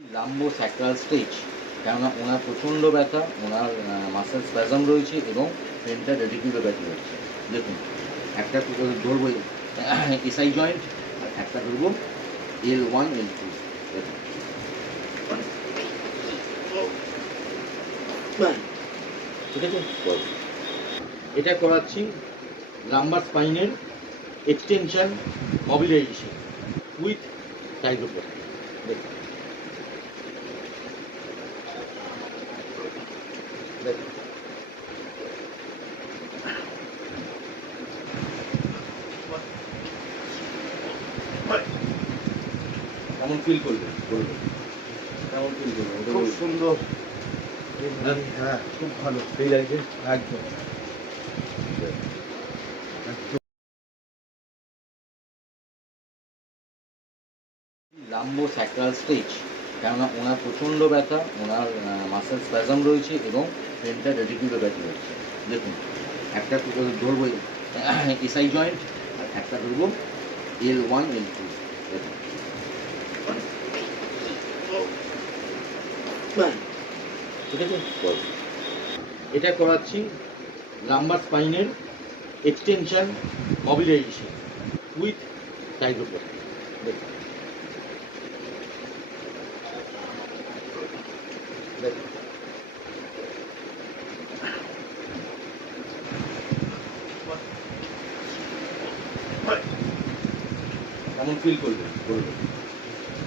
Lumbo sacral stretch, কেননা ওনার প্রচণ্ড ব্যথা, ওনার মাসেল স্প্যাজম রয়েছে এবং পেনটা রেডিকুলোপ্যাথি হচ্ছে। দেখুন, একটা ধরবো এসআই জয়েন্ট আর একটা ধরবো L1 L2। দেখুন, ঠিক আছে। এটা করাচ্ছি লাম্বার স্পাইনের এক্সটেনশন মোবিলাইজেশন উইথ টাইগ্রোপ্যাথি। দেখুন, দেখুন, কেমন ফিল করবেন বলবেন? কেমন ফিল করবেন? খুব সুন্দর। হ্যাঁ? হ্যাঁ, খুব ভালো। ফিল আছে একদম। লাম্বো স্যাক্রাল স্ট্রেচ, কেননা ওনার প্রচণ্ড ব্যথা, ওনার মাসেল স্প্যাজম রয়েছে এবং পেনটা রেডিকুলোপ্যাথি হচ্ছে। দেখুন, একটা ধরবো এসআই জয়েন্ট আর একটা ধরবো L1 L2। দেখুন, ঠিক আছে। এটা করাচ্ছি লাম্বার স্পাইনের এক্সটেনশন মোবিলাইজেশন উইথ টাইগ্রোপ্যাথি। দেখুন, দেখুন, কেমন ফিল করবেন বলবেন?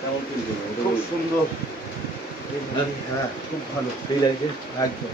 কেমন ফিল করবেন? খুব সুন্দর। হ্যাঁ? হ্যাঁ, খুব ভালো। ফিল আছে একদম।